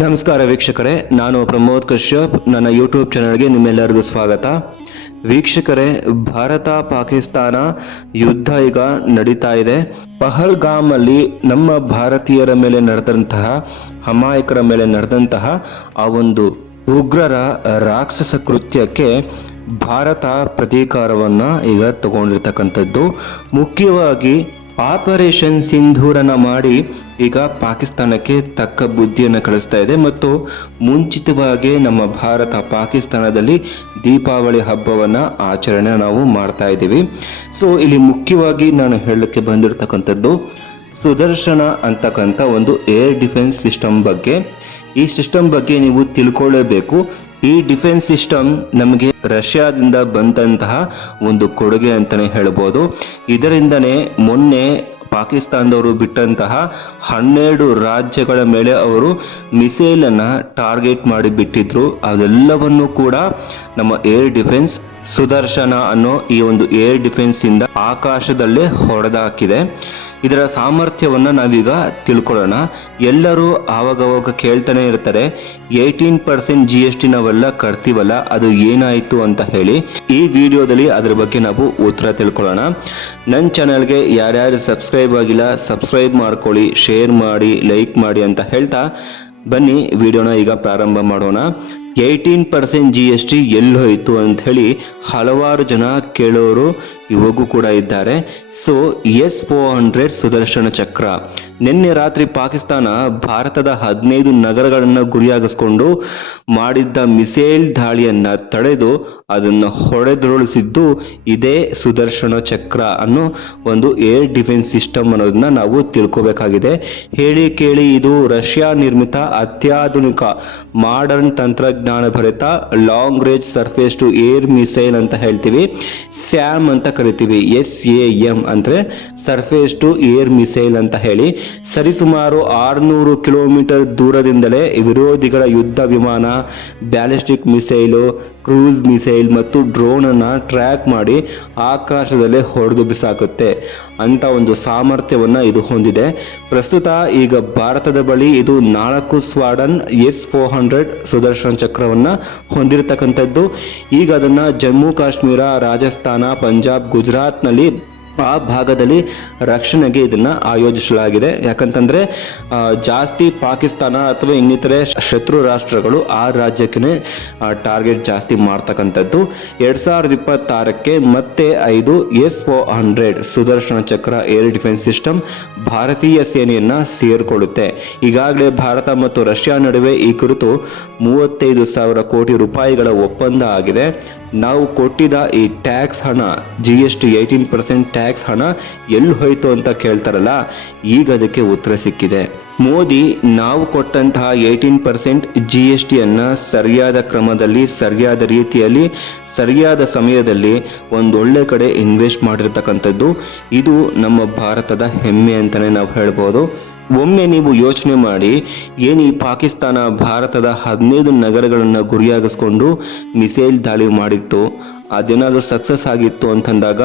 ನಮಸ್ಕಾರ ವೀಕ್ಷಕರೇ, ನಾನು ಪ್ರಮೋದ್ ಕಶ್ಯಪ್, ನನ್ನ ಯೂಟ್ಯೂಬ್ ಚಾನಲ್ಗೆ ನಿಮ್ಮೆಲ್ಲರಿಗೂ ಸ್ವಾಗತ. ವೀಕ್ಷಕರೇ, ಭಾರತ ಪಾಕಿಸ್ತಾನ ಯುದ್ಧ ಈಗ ನಡೀತಾ ಇದೆ. ಪಹಲ್ಗಾಮ್ ಅಲ್ಲಿ ನಮ್ಮ ಭಾರತೀಯರ ಮೇಲೆ ನಡೆದಂತಹ, ಹಮಾಯಕರ ಮೇಲೆ ನಡೆದಂತಹ ಆ ಒಂದು ಉಗ್ರರ ರಾಕ್ಷಸ ಕೃತ್ಯಕ್ಕೆ ಭಾರತ ಪ್ರತೀಕಾರವನ್ನು ಈಗ ತಗೊಂಡಿರ್ತಕ್ಕಂಥದ್ದು. ಮುಖ್ಯವಾಗಿ ಆಪರೇಷನ್ ಸಿಂಧೂರನ ಮಾಡಿ ಈಗ ಪಾಕಿಸ್ತಾನಕ್ಕೆ ತಕ್ಕ ಬುದ್ಧಿಯನ್ನು ಕಳಿಸ್ತಾ ಇದೆ ಮತ್ತು ಮುಂಚಿತವಾಗಿ ನಮ್ಮ ಭಾರತ ಪಾಕಿಸ್ತಾನದಲ್ಲಿ ದೀಪಾವಳಿ ಹಬ್ಬವನ್ನು ಆಚರಣೆ ನಾವು ಮಾಡ್ತಾ ಇದ್ದೀವಿ. ಸೊ ಇಲ್ಲಿ ಮುಖ್ಯವಾಗಿ ನಾನು ಹೇಳಕ್ಕೆ ಬಂದಿರತಕ್ಕಂಥದ್ದು ಸುದರ್ಶನ ಅಂತಕ್ಕಂಥ ಒಂದು ಏರ್ ಡಿಫೆನ್ಸ್ ಸಿಸ್ಟಮ್ ಬಗ್ಗೆ. ಈ ಸಿಸ್ಟಮ್ ಬಗ್ಗೆ ನೀವು ತಿಳ್ಕೊಳ್ಳೇಬೇಕು ಈ ಡಿಫೆನ್ಸ್ ಸಿಸ್ಟಮ್ ನಮಗೆ ರಷ್ಯಾದಿಂದ ಬಂದಂತಹ ಒಂದು ಕೊಡುಗೆ ಅಂತಲೇ ಹೇಳ್ಬೋದು. ಇದರಿಂದನೇ ಮೊನ್ನೆ ಪಾಕಿಸ್ತಾನದವರು ಬಿಟ್ಟಂತಹ ಹನ್ನೆರಡು ರಾಜ್ಯಗಳ ಮೇಲೆ ಅವರು ಮಿಸೈಲನ್ನು ಟಾರ್ಗೆಟ್ ಮಾಡಿ ಬಿಟ್ಟಿದ್ರು. ಅದೆಲ್ಲವನ್ನು ಕೂಡ ನಮ್ಮ ಏರ್ ಡಿಫೆನ್ಸ್ ಸುದರ್ಶನ ಅನ್ನೋ ಈ ಒಂದು ಏರ್ ಡಿಫೆನ್ಸಿಂದ ಆಕಾಶದಲ್ಲೇ ಹೊಡೆದಾಕಿದೆ. ಇದರ ಸಾಮರ್ಥ್ಯವನ್ನು ನಾವೀಗ ತಿಳ್ಕೊಳ್ಳೋಣ. ಎಲ್ಲರೂ ಆವಾಗವಾಗ ಕೇಳ್ತಾನೆ ಇರ್ತಾರೆ, eighteen percent G S T ನಾವೆಲ್ಲ ಕಟ್ತೀವಲ್ಲ, ಅದು ಏನಾಯಿತು ಅಂತ ಹೇಳಿ. ಈ ವಿಡಿಯೋದಲ್ಲಿ ಅದ್ರ ಬಗ್ಗೆ ನಾವು ಉತ್ತರ ತಿಳ್ಕೊಳ್ಳೋಣ. ನನ್ನ ಚಾನಲ್ಗೆ ಯಾರ್ಯಾರು ಸಬ್ಸ್ಕ್ರೈಬ್ ಆಗಿಲ್ಲ, ಸಬ್ಸ್ಕ್ರೈಬ್ ಮಾಡ್ಕೊಳ್ಳಿ, ಶೇರ್ ಮಾಡಿ, ಲೈಕ್ ಮಾಡಿ ಅಂತ ಹೇಳ್ತಾ ಬನ್ನಿ. ವಿಡಿಯೋನ ಈಗ ಪ್ರಾರಂಭ ಮಾಡೋಣ. Eighteen percent G S T ಎಲ್ಲಿ ಹೋಯಿತು ಅಂತ ಹೇಳಿ ಹಲವಾರು ಜನ ಕೇಳೋರು, ಇವಾಗೂ ಕೂಡ ಇದ್ದಾರೆ. So S four hundred Sudarshan Chakra. ನಿನ್ನೆ ರಾತ್ರಿ ಪಾಕಿಸ್ತಾನ ಭಾರತದ ಹದಿನೈದು ನಗರಗಳನ್ನು ಗುರಿಯಾಗಿಸ್ಕೊಂಡು ಮಾಡಿದ್ದ ಮಿಸೈಲ್ ದಾಳಿಯನ್ನ ತಡೆದು ಅದನ್ನು ಹೊಡೆದುರುಳಿಸಿದ್ದು ಇದೇ ಸುದರ್ಶನ ಚಕ್ರ ಅನ್ನೋ ಒಂದು ಏರ್ ಡಿಫೆನ್ಸ್ ಸಿಸ್ಟಮ್ ಅನ್ನೋದನ್ನ ನಾವು ತಿಳ್ಕೋಬೇಕಾಗಿದೆ. ಹೇಳಿ ಕೇಳಿ ಇದು ರಷ್ಯಾ ನಿರ್ಮಿತ ಅತ್ಯಾಧುನಿಕ ಮಾಡರ್ನ್ ತಂತ್ರಜ್ಞಾನ ಭರಿತ long range surface to air missile ಅಂತ ಹೇಳ್ತೀವಿ. ಸ್ಯಾಮ್ ಅಂತ ಕರಿತೀವಿ, ಎಸ್ ಎ ಎಂ ಅಂದ್ರೆ ಸರ್ಫೇಸ್ ಟು ಏರ್ ಮಿಸೈಲ್ ಅಂತ ಹೇಳಿ. ಸರಿಸುಮಾರು ಆರುನೂರು ಕಿಲೋಮೀಟರ್ ದೂರದಿಂದಲೇ ವಿರೋಧಿಗಳ ಯುದ್ಧ ವಿಮಾನ, ಬ್ಯಾಲಿಸ್ಟಿಕ್ ಮಿಸೈಲು, ಕ್ರೂಸ್ ಮಿಸೈಲ್ ಮತ್ತು ಡ್ರೋನ್ ಅನ್ನ ಟ್ರ್ಯಾಕ್ ಮಾಡಿ ಆಕಾಶದಲ್ಲೇ ಹೊಡೆದು ಬಿಸಾಕುತ್ತೆ. ಅಂತ ಒಂದು ಸಾಮರ್ಥ್ಯವನ್ನ ಇದು ಹೊಂದಿದೆ. ಪ್ರಸ್ತುತ ಈಗ ಭಾರತದ ಬಳಿ ಇದು ನಾಲ್ಕು squadron S four hundred Sudarshan ಚಕ್ರವನ್ನ ಹೊಂದಿರತಕ್ಕಂಥದ್ದು. ಈಗ ಅದನ್ನ ಜಮ್ಮು ಕಾಶ್ಮೀರ, ರಾಜಸ್ಥಾನ, ಪಂಜಾಬ್, ಗುಜರಾತ್ನಲ್ಲಿ ಆ ಭಾಗದಲ್ಲಿ ರಕ್ಷಣೆಗೆ ಇದನ್ನ ಆಯೋಜಿಸಲಾಗಿದೆ. ಯಾಕಂತಂದ್ರೆ ಜಾಸ್ತಿ ಪಾಕಿಸ್ತಾನ ಅಥವಾ ಇನ್ನಿತರೆ ಶತ್ರು ರಾಷ್ಟ್ರಗಳು ಆ ರಾಜ್ಯಕ್ಕೆ ಟಾರ್ಗೆಟ್ ಜಾಸ್ತಿ ಮಾಡ್ತಕ್ಕಂಥದ್ದು. ಎರಡ್ ಸಾವಿರದ ಇಪ್ಪತ್ತಾರಕ್ಕೆ ಮತ್ತೆ ಐದು ಎಸ್ ಫೋ ಹಂಡ್ರೆಡ್ ಸುದರ್ಶನ ಚಕ್ರ ಏರ್ ಡಿಫೆನ್ಸ್ ಸಿಸ್ಟಮ್ ಭಾರತೀಯ ಸೇನೆಯನ್ನ ಸೇರ್ಕೊಳ್ಳುತ್ತೆ. ಈಗಾಗಲೇ ಭಾರತ ಮತ್ತು ರಷ್ಯಾ ನಡುವೆ ಈ ಕುರಿತು ಮೂವತ್ತೈದು ಸಾವಿರ ಕೋಟಿ ರೂಪಾಯಿಗಳ ಒಪ್ಪಂದ ಆಗಿದೆ. ನಾವು ಕೊಟ್ಟಿದ್ದ ಈ ಟ್ಯಾಕ್ಸ್ ಹಣ G S T eighteen percent tax ಹಣ ಎಲ್ಲಿ ಹೋಯ್ತು ಅಂತ ಕೇಳ್ತಾರಲ್ಲ, ಈಗ ಅದಕ್ಕೆ ಉತ್ತರ ಸಿಕ್ಕಿದೆ. ಮೋದಿ, ನಾವು ಕೊಟ್ಟಂತಹ ಏಯ್ಟೀನ್ ಪರ್ಸೆಂಟ್ ಜಿ ಎಸ್ ಟಿಯನ್ನು ಸರಿಯಾದ ಕ್ರಮದಲ್ಲಿ, ಸರಿಯಾದ ರೀತಿಯಲ್ಲಿ, ಸರಿಯಾದ ಸಮಯದಲ್ಲಿ ಒಂದೊಳ್ಳೆ ಕಡೆ ಇನ್ವೆಸ್ಟ್ ಮಾಡಿರ್ತಕ್ಕಂಥದ್ದು. ಇದು ನಮ್ಮ ಭಾರತದ ಹೆಮ್ಮೆ ಅಂತಲೇ ನಾವು ಹೇಳ್ಬೋದು. ಒಮ್ಮೆ ನೀವು ಯೋಚನೆ ಮಾಡಿ, ಏನು ಈ ಪಾಕಿಸ್ತಾನ ಭಾರತದ ಹದಿನೈದು ನಗರಗಳನ್ನು ಗುರಿಯಾಗಿಸ್ಕೊಂಡು ಮಿಸೈಲ್ ದಾಳಿ ಮಾಡಿತ್ತು, ಅದೇನಾದರೂ ಸಕ್ಸಸ್ ಆಗಿತ್ತು ಅಂತಂದಾಗ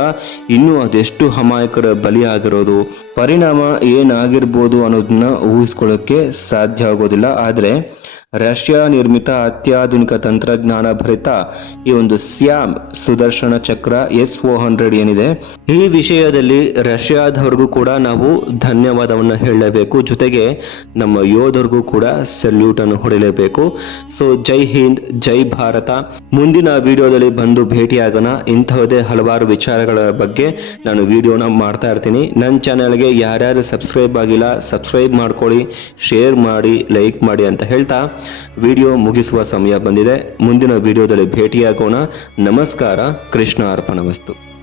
ಇನ್ನೂ ಅದೆಷ್ಟು ಅಮಾಯಕರ ಬಲಿಯಾಗಿರೋದು? ಪರಿಣಾಮ ಏನಾಗಿರ್ಬೋದು ಅನ್ನೋದನ್ನ ಊಹಿಸ್ಕೊಳ್ಳೋಕ್ಕೆ ಸಾಧ್ಯ ಆಗೋದಿಲ್ಲ. ಆದರೆ ರಷ್ಯಾ ನಿರ್ಮಿತ ಅತ್ಯಾಧುನಿಕ ತಂತ್ರಜ್ಞಾನ ಭರಿತ ಈ ಒಂದು ಸ್ಯಾಮ್ ಸುದರ್ಶನ ಚಕ್ರ ಎಸ್ ಫೋರ್ ಹಂಡ್ರೆಡ್ ಏನಿದೆ, ಈ ವಿಷಯದಲ್ಲಿ ರಷ್ಯಾದವ್ರಿಗೂ ಕೂಡ ನಾವು ಧನ್ಯವಾದವನ್ನು ಹೇಳಲೇಬೇಕು. ಜೊತೆಗೆ ನಮ್ಮ ಯೋಧರಿಗೂ ಕೂಡ ಸೆಲ್ಯೂಟ್ ಅನ್ನು ಹೊಡೆಯಲೇಬೇಕು. ಸೊ ಜೈ ಹಿಂದ್, ಜೈ ಭಾರತ. ಮುಂದಿನ ವಿಡಿಯೋದಲ್ಲಿ ಬಂದು ಭೇಟಿಯಾಗೋಣ. ಇಂತಹದೇ ಹಲವಾರು ವಿಚಾರಗಳ ಬಗ್ಗೆ ನಾನು ವಿಡಿಯೋನ ಮಾಡ್ತಾ ಇರ್ತೀನಿ. ನನ್ನ ಚಾನಲ್ಗೆ ಯಾರ್ಯಾರು ಸಬ್ಸ್ಕ್ರೈಬ್ ಆಗಿಲ್ಲ ಸಬ್ಸ್ಕ್ರೈಬ್ ಮಾಡ್ಕೊಳ್ಳಿ ಶೇರ್ ಮಾಡಿ ಲೈಕ್ ಮಾಡಿ ಅಂತ ಹೇಳ್ತಾ ವಿಡಿಯೋ ಮುಗಿಸುವ ಸಮಯ ಬಂದಿದೆ. ಮುಂದಿನ ವಿಡಿಯೋದಲ್ಲಿ ಭೇಟಿಯಾಗೋಣ. ನಮಸ್ಕಾರ ಕೃಷ್ಣ ಅರ್ಪಣ ವಸ್ತು.